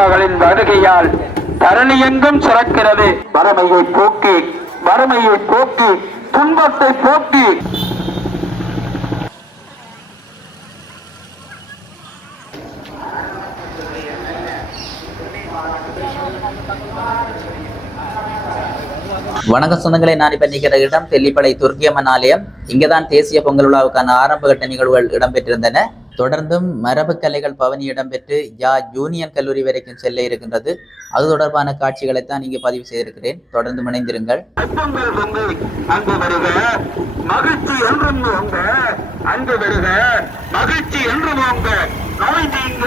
மகளின் வருகையால் தரணி எங்கும் சிறக்கிறது. வறுமையை போக்கி துன்பத்தை போக்கி வணக்கம் சொந்தங்களே, நான் இப்ப நிற்கிற இடம் தெல்லிப்பளை துர்க்கியம்மன் ஆலயம். இங்கதான் தேசிய பொங்கல் விழாவுக்கான ஆரம்ப கட்ட நிகழ்வுகள் இடம்பெற்றிருந்தன. தொடர்ந்தும் மரபு கலைகள் பவனி இடம்பெற்று யூனியன் கல்லூரி வரைக்கும் செல்ல இருக்கின்றது. அது தொடர்பான காட்சிகளைத்தான் இங்கு பதிவு செய்திருக்கிறேன். தொடர்ந்து இணைந்திருங்கள். மகிழ்ச்சி என்றும் அங்கு வருக, மகிழ்ச்சி என்றும் நோய் நீங்க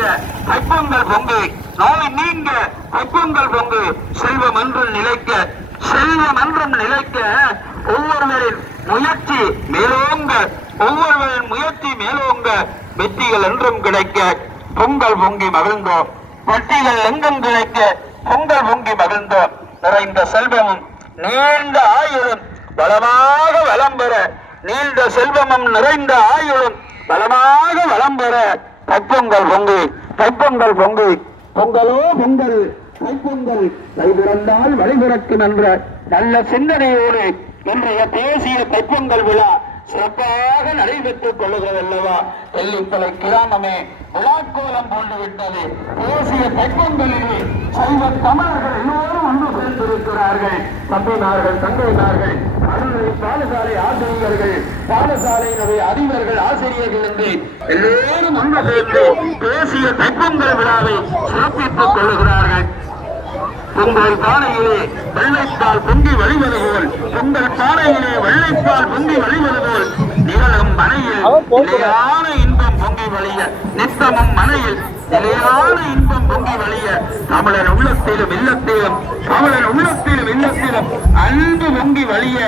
தைப்பொங்கல் பொங்கு, நோய் நீங்க தைப்பொங்கல் பொங்கு, செல்வம் என்றும் நிலைக்க ஒவ்வொருவரின் முயற்சி மேலோங்க வெற்றிகள் என்றும் கிடைக்க பொங்கல் பொங்கி மகிழ்ந்தோம். வெற்றிகள் எங்கும் கிடைக்க பொங்கல் பொங்கி மகிழ்ந்தோம். நிறைந்த செல்வமும் நீண்ட ஆயுளும் பலமாக வளம் பெற, நீண்ட செல்வமும் நிறைந்த ஆயுளும் பலமாக வளம் பெற தைப்பொங்கல் பொங்கு பொங்கலோ பொங்கல் தைப்பொங்கல் தை பிறந்தால் வழிபிறக்கும் என்ற நல்ல சிந்தனையோடு இன்றைய தேசிய தைப்பொங்கல் விழா சிறப்பாக நடைபெற்றுக் கொள்ளுகிறது அல்லவா? தெல்லிப்பளை கிராமமே விழாக்கோலம் போன்று விட்டது. தேசிய தைப்பொங்கலிலே சைவ தமிழர்கள் எல்லோரும் ஒன்று சேர்ந்திருக்கிறார்கள். தம்பிமார்கள், தங்கைமார்கள், அருள்நிலை பாடசாலை ஆசிரியர்கள், பாடசாலையினுடைய அதிபர்கள், ஆசிரியர்கள் என்று எல்லோரும் ஒன்று சேர்ந்து தேசிய தைப்பொங்கல் விழாவை சிறப்பித்துக் கொள்ளுகிறார்கள். உங்கள் பானையிலே வெள்ளைப்பால் பொங்கி வழிவது போல், நிகழும் மனையில் நிலையான இன்பம் பொங்கி வழிய, நித்தமும் மனையில் நிலையான இன்பம் பொங்கி வழிய, தமிழர் உள்ளத்திலும் இல்லத்திலும் அன்பு பொங்கி வழிய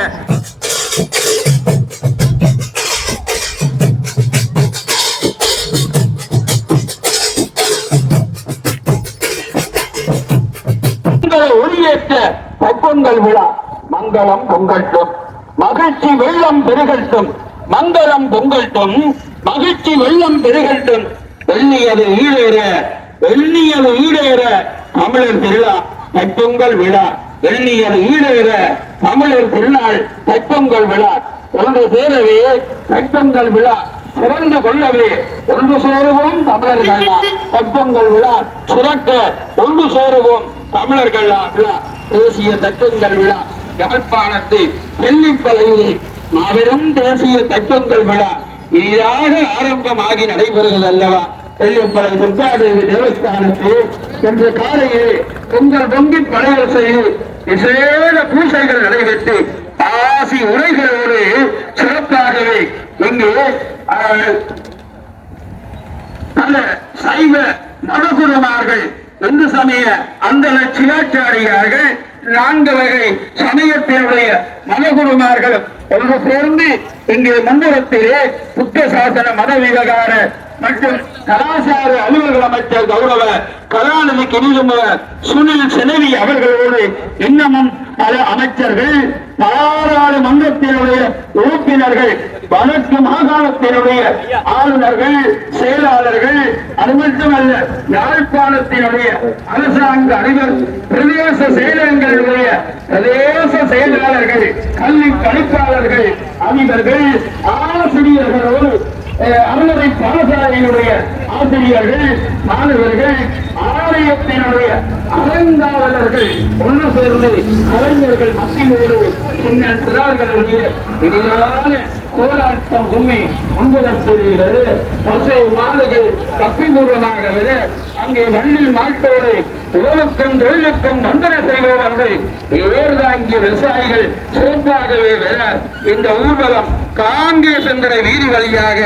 ஒளியேற்ற தைப்பொங்கல் விழா மங்களம் பொங்கட்டும், மகிழ்ச்சி வெள்ளம் பெருகட்டும். மங்களம் பொங்கட்டும், மகிழ்ச்சி வெள்ளம் பெருகட்டும். வெள்ளியது ஈடேற தமிழர் திருவிழா தைப்பொங்கல் விழா. வெள்ளியது ஈடேற தமிழர் திருநாள் தைப்பொங்கல் விழா. ஒன்று சேரவே தைப்பொங்கல் விழா சிறந்து கொள்ளவே ஒன்று சேருவோம் தமிழர்கள். தைப்பொங்கல் விழா சிறக்க ஒன்று சேருவோம் தமிழர்கள். தேசிய தைப்பொங்கல் விழா யாழ்ப்பாணத்தில் தெல்லிப்பளையிலே மாபெரும் தேசிய தைப்பொங்கல் விழா இனிதாக ஆரம்பமாகி நடைபெறுகிறது அல்லவா? தெல்லிப்பளை துர்காதேவி தேவஸ்தானத்தில் இன்று காலையிலே பொங்கல் பொங்கி படையல் செய்து விசேட பூசைகள் நடைபெற்று ஆசி உரைகளோடு சிறப்பாகவே இங்கு பல சைவ மதகுருமார்கள், இந்து சமய அந்தல சிவாச்சாரியார்கள், 4 வகை சமயத்தினுடைய மதகுருமார்கள் ஒன்று சேர்ந்து இங்கே மண்டலத்திலே புத்த சாசன மத விவகார மற்றும் கலாச்சார அலுவலக அமைச்சர் கௌரவ கலாநிதி கிரிதுமுக சுனில் செனவி அவர்களோடு இன்னமும் பல அமைச்சர்கள், பாராளுமன்றத்தினுடைய உறுப்பினர்கள், வடக்கு மாகாணத்தினுடைய ஆளுநர்கள், செயலாளர்கள், அது மட்டுமல்ல யாழ்ப்பாணத்தினுடைய அரசாங்க அதிபர், பிரதேச செயலகங்களுடைய பிரதேச செயலாளர்கள், கல்வி கணிப்பாளர்கள், அதிபர்கள், ஆசிரியர்களோடு அருளரை பாடசாலையினுடைய ஆசிரியர்கள், மாணவர்கள், ஆலயத்தினுடைய அலங்காவலர்கள் ஒன்று சேர்ந்து கலைஞர்கள் மத்தியோடு சிறார்களுடைய இனியான கோலாட்டம் உண்மை முன்புறப்படுகிறது. பசை மாலைகள் தப்பிபூர்வமாக அங்கே மண்ணில் மாட்டோடு உழவுக்கும் தொழிலுக்கும் வந்தன செய்பவர்கள் ஏர்தாங்கிய விவசாயிகள் சிறப்பாகவே வர இந்த ஊர்வலம் காங்கேசந்திர வீதி வழியாக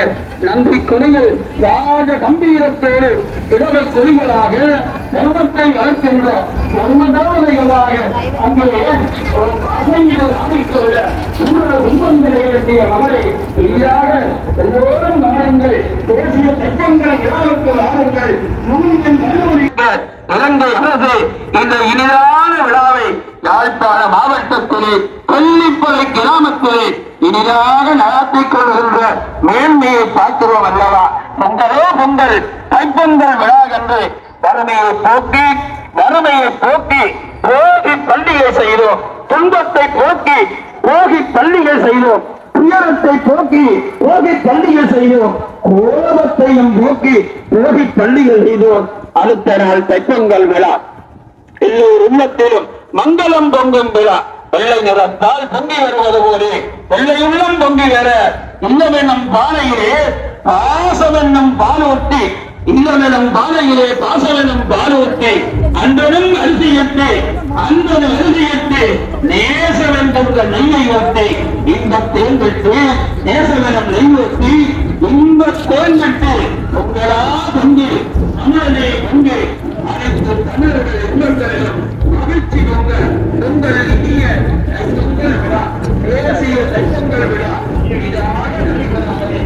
நன்றி கொடிகள் ராஜ கம்பீரத்தோடு இடவை கொடிகளாக தர்மத்தை வளர்க்கின்ற தர்மதாவதைகளாக அங்கே அமைத்துள்ள வேண்டிய மகளை எதிராக எல்லோரும் வாருங்கள். தேசிய திட்டங்களை இராவுக்கு வாருங்கள். இலங்கை அரசு இந்த இனிதான விழாவை யாழ்ப்பாண மாவட்டத்திலே தெல்லிப்பளை கிராமத்திலே இனிதாக நடத்திக் கொள்கின்ற மேன்மையை பார்க்கிறோம் அல்லவா? பொங்கலோ பொங்கல், தைப்பொங்கல் விழா என்று வறுமை வறுமையை போக்கி போகி பள்ளியை செய்தோம். துன்பத்தை போக்கி போகி பள்ளியை செய்தோம். துயரத்தை போக்கி போகி பள்ளிகள் செய்தோம். கோபத்தையும் போக்கி போகி பள்ளிகள் செய்தோம். அடுத்த நாள் தைப்பொங்கல் விழா. எல்லோர் உள்ளத்திலும் மங்களம் பொங்கும் விழா. வெள்ளை நிறத்தால் பொங்கி வருவது போலே வெள்ளை உள்ளம் பொங்கி வர இல்லமெனும் பானையிலே பாசமென்னும் பாலூட்டி இல்லமெனும் பானையிலே பாசமெனும் பாலூட்டி அன்றனும் அரிசியிட்டு நேசவென்ற நெய்யை ஊட்டி இந்த தேன் விட்டு நேசவெனும் நெய் ஊட்டி இந்த தேன் விட்டு உங்களா பொங்கி தமிழனே பொங்கி அனைத்து தமிழர்கள் உள்ளங்களிலும் மகிழ்ச்சி பொங்க பொங்கல் இனிய பொங்கல் விழா தேசிய தைப்பொங்கல் விழா இனிதாக நடைபெறாது.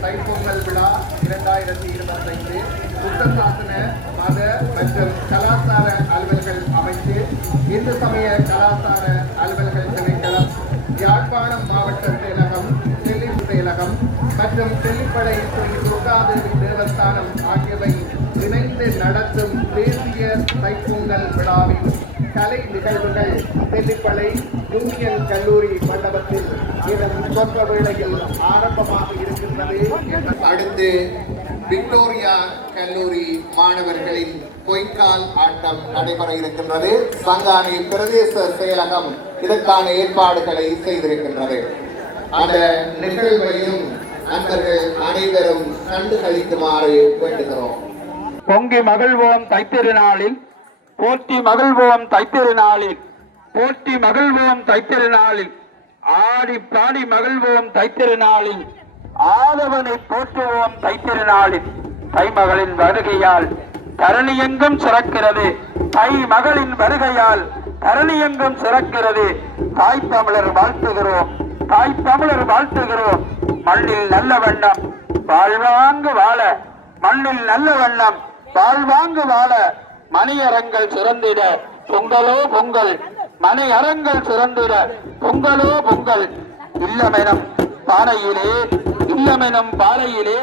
தைப்பொங்கல் விழா 2025 புத்தசாசன மத மற்றும் கலாச்சார அலுவல்கள் அமைச்சு இந்து சமய கலாச்சார அலுவல்கள் திணைக்களம் யாழ்ப்பாணம் மாவட்ட செயலகம் தெல்லி செயலகம் மற்றும் தெல்லிப்படை ஸ்ரீ துர்காதேவி தேவஸ்தானம் ஆகியவை இணைந்து நடத்தும் தேசிய தைப்பொங்கல் விழாவின் கலை நிகழ்வுகள் தெல்லிப்பளை யூனியன் கல்லூரி மண்டபத்தில் இதன் சொற்ப வேளையில் ஆரம்பமாக இருக்கின்றது. அடுத்து விக்டோரியா கல்லூரி மாணவர்களின் பொய்க்கால் ஆட்டம் நடைபெற இருக்கின்றது. சங்கானை பிரதேச செயலகம் இதற்கான ஏற்பாடுகளை செய்திருக்கின்றது. அந்த நிகழ்வையும் நண்பர்கள் அனைவரும் கண்டு கழிக்குமாறு வேண்டுகிறோம். பொங்கி மகிழ்வோம் தைத்திருநாளில், போற்றி மகிழ்வோம் தைத்திருநாளில், போற்றி மகிழ்வோம் தைத்திருநாளில், ஆடி பாடி மகிழ்வோம் தைத்திருநாளில், ஆதவனை போற்றுவோம் தைத்திருநாளில். தைமகளின் வருகையால் தரணியெங்கும் சிறக்கிறது, தை மகளின் வருகையால் தரணியெங்கும் சிறக்கிறது. தாய் தமிழர் வாழ்த்துகிறோம், தாய் தமிழர் வாழ்த்துகிறோம். மண்ணில் நல்ல வண்ணம் வாழ்வாங்கு வாழ, மண்ணில் நல்ல வண்ணம் வாழ்வாங்கு வாழ, மணியரங்கள் சிறந்திட பொங்கலோ பொங்கல், மணியரங்கள் சிறந்திட பொங்கலோ பொங்கல். இல்லமெனும் பானையிலே, இல்லமெனும் பானையிலே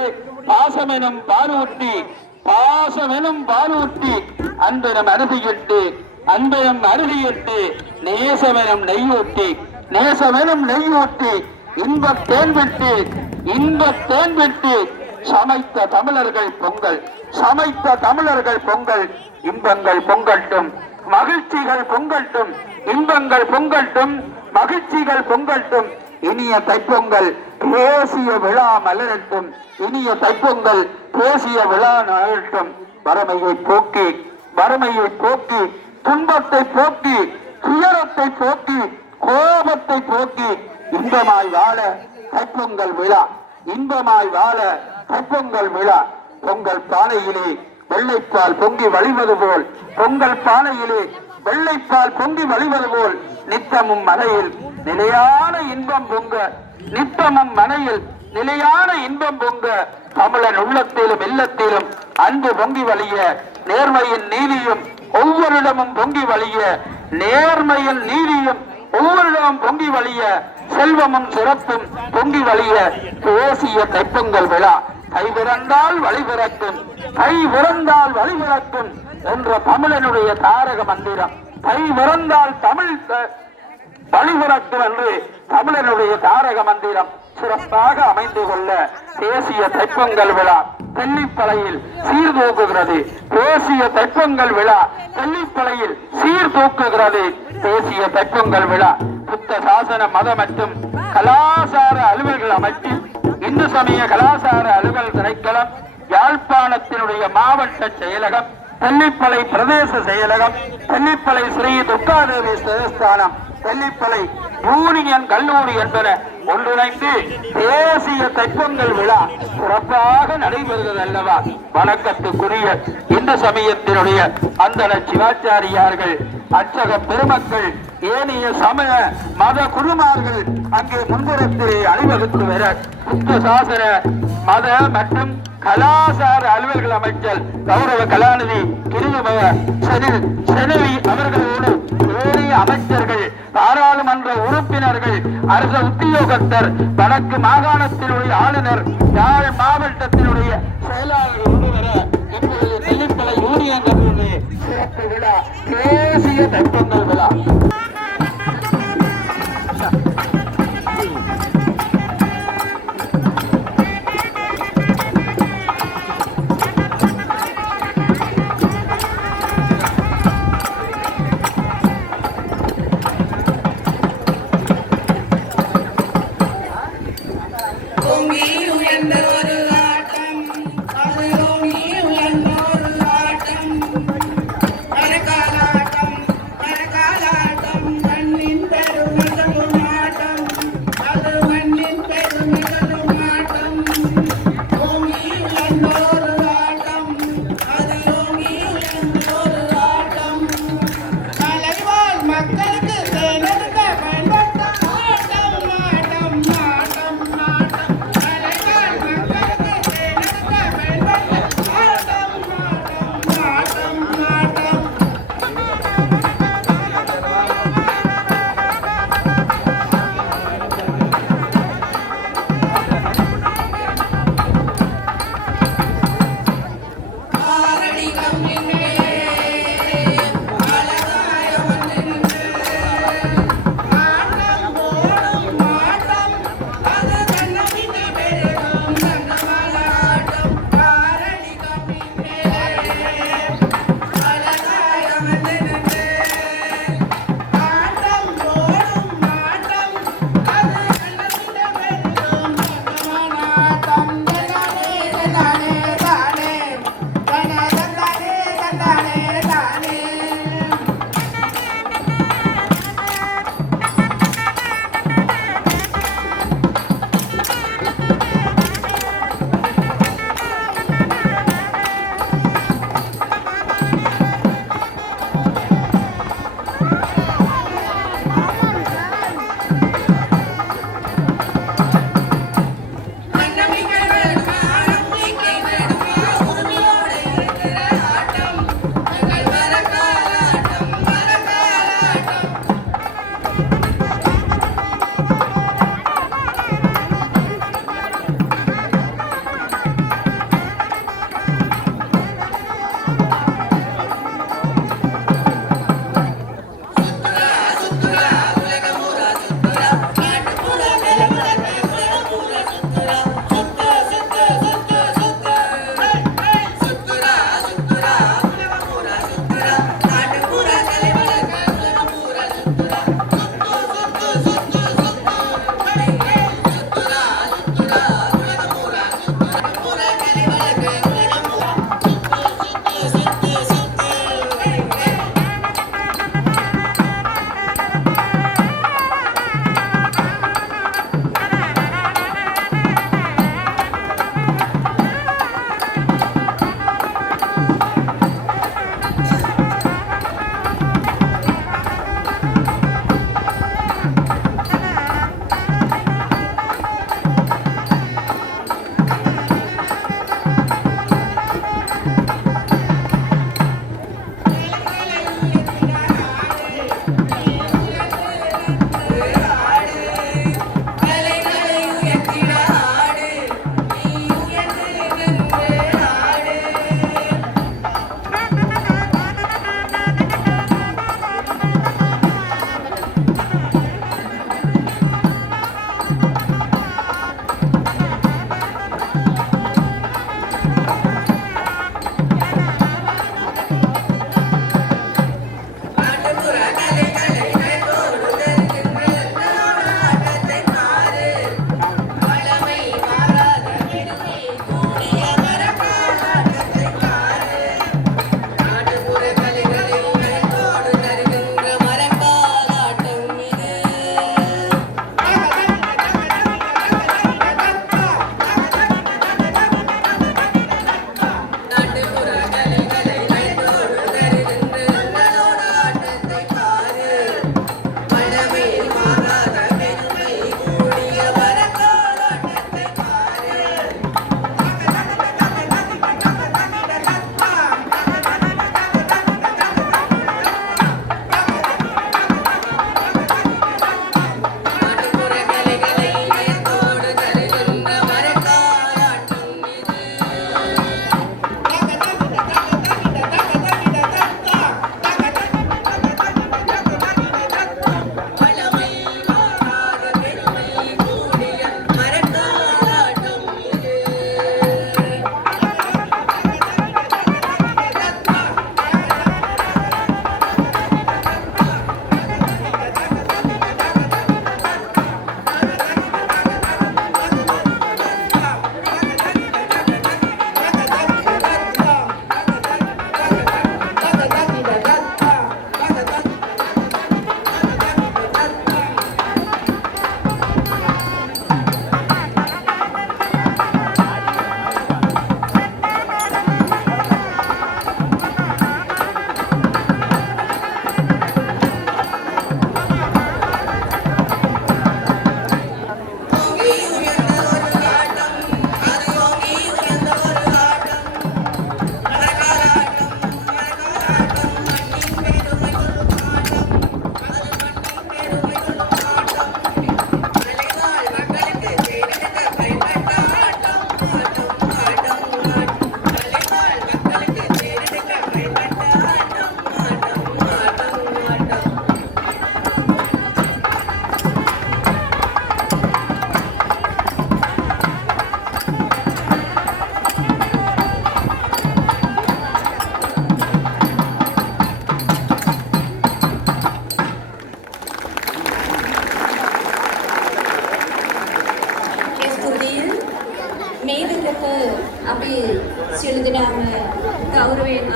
பாசமெனும் பாலூட்டி, பாசமெனும் பாலூட்டி, அன்பெனும் அருதியிட்டு, அன்பெனும் அருதியிட்டு, நேசமெனும் நெய்யூட்டி, நேசமெனும் நெய்யூட்டி, இன்பத் தேன் விட்டு, இன்பத் தேன் விட்டு, சமைத்த தமிழர்கள் பொங்கல், சமைத்த தமிழர்கள் பொங்கல். இன்பங்கள் பொங்கட்டும், மகிழ்ச்சிகள் பொங்கட்டும், இன்பங்கள் பொங்கட்டும், மகிழ்ச்சிகள் பொங்கட்டும். இனிய தைப்பொங்கல் பேசிய விழா மலரட்டும், இனிய தைப்பொங்கல் பேசிய விழா மலரட்டும். வறுமையை போக்கி, வறுமையை போக்கி, துன்பத்தை போக்கி, துயரத்தை போக்கி, கோபத்தை போக்கி, இன்பமாய் வாழ தைப்பொங்கல் விழா, இன்பமாய் வாழ தைப்பொங்கல் விழா. பொங்கல் பானையிலே வெள்ளைப்பால் பொங்கி வழிவது போல், பொங்கல் பானையிலே வெள்ளைப்பால் பொங்கி வழிவது போல், நித்தமும் மனையில் நிலையான இன்பம் பொங்க, நித்தமும் மனையில் நிலையான இன்பம் பொங்க. தமிழன் உள்ளத்திலும் இல்லத்திலும் அன்பு பொங்கி வழிய, நேர்மையின் நீதியும் ஒவ்வொருடமும் பொங்கி வழிய, நேர்மையின் நீதியும் ஒவ்வொருடமும் பொங்கி வழிய, செல்வமும் சிறப்பும் பொங்கி வழிய. பேசிய தைப்பொங்கல் விழா, கை பிறந்தால் வழி பிறக்கும், கை பிறந்தால் வழி பிறக்கும் என்ற தமிழனுடைய தாரக மந்திரம். கை பிறந்தால் தமிழ் வழி பிறக்கும் என்று தமிழனுடைய தாரக மந்திரம் சிறப்பாக அமைந்து கொள்ள தேசிய தைப்பொங்கல் விழா தெல்லிப்பளையில் சீர்தூக்குகிறது. தேசிய தைப்பொங்கல் விழா தெல்லிப்பளையில் சீர்தூக்குகிறது. தேசிய தைப்பொங்கல் விழா புத்த சாசன மத மற்றும் கலாசார அலுவல்கள் அமைப்பில் இந்து சமய கலாசார அலுவல் திணைக்களம், யாழ்ப்பாணத்தினுடைய மாவட்ட செயலகம், தெல்லிப்பளை பிரதேச செயலகம், தெல்லிப்பளை ஸ்ரீ துர்காதேவி தேவஸ்தானம், தெல்லிப்பளை யூனியன் கல்லூரி என்பன ஒன்றிணைந்து தேசிய தைப்பொங்கல் விழா சிறப்பாக நடைபெறுகிறது அல்லவா. வணக்கத்துக்குரிய இந்து சமயத்தினுடைய அந்தன சிவாச்சாரியார்கள், அர்ச்சக பெருமக்கள், ஏனைய சமய மத குருமார்கள் அங்கே முன்புறத்திலே அணிவகுத்து வர புத்த சாசன மத மற்றும் கலாசார அலுவல்கள் அமைச்சர் கௌரவ கலாநிதி கிருமய செனவி அவர்களோடு ஏனைய அமைச்சர்கள், பாராளுமன்ற உறுப்பினர்கள், அரசு உத்தியோகத்தர், வடக்கு மாகாணத்தினுடைய ஆளுநர், யாழ் மாவட்டத்தினுடைய செயலாளர்களோடு வர இப்பொழுது தெல்லிப்பளை யூனியன் கல்லூரி சிறப்பு விழா தேசிய தைப்பொங்கல் விழா. மரக்காலாட்டம்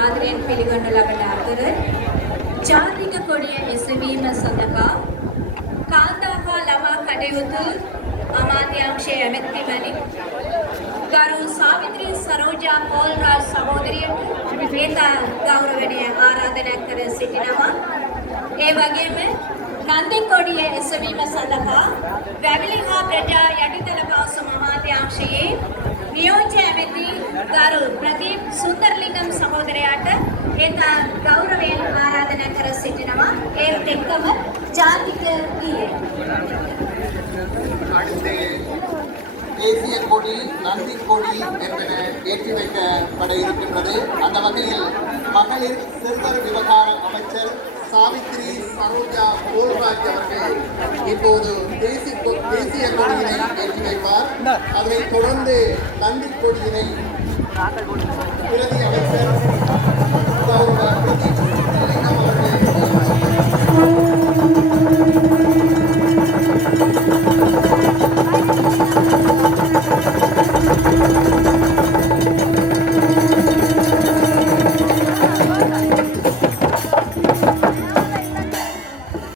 ආදරයෙන් පිළිගනු ලබන අතර ජාතික කොඩිය එසවීම සඳහා කාන්තා හා ළමා කටයුතු අමාත්‍යාංශයේ ඇමතිවනි ගරු සාවිත්‍රී සරෝජා පෝල්රාජ් සහෝදරියට ඒතා ගෞරවණීය ආරාධනා කර සිටිනවා. ඒ වගේම නන්දි කොඩිය එසවීම සඳහා වැවිලි හා ප්‍රජා යටිතල පවසුම් අමාත්‍යාංශයේ නියෝජ්‍ය ඇමති ගරු ප්‍රදීප් සුන්දරලිංගම් සහෝදරයාට ඒතා ගෞරවයෙන් ආරාධනා කර සිටිනවා. ඒත් එක්කම ජාතික ගීය அடுத்து தேசிய கொடி நந்தி கொடி என்பன ஏற்றி வைக்கப்பட இருக்கின்றது. அந்த வகையில் மகளிர் சிறுவர் விவகார அமைச்சர் சாவித்ரி சரோஜா போல்ராஜ் அவர்கள் இப்போது தேசிய கொடியினை ஏற்றி வைப்பார். அதனைத் தொடர்ந்து நந்தி கொடியினை பிரதி அமைச்சர் பிரதீப்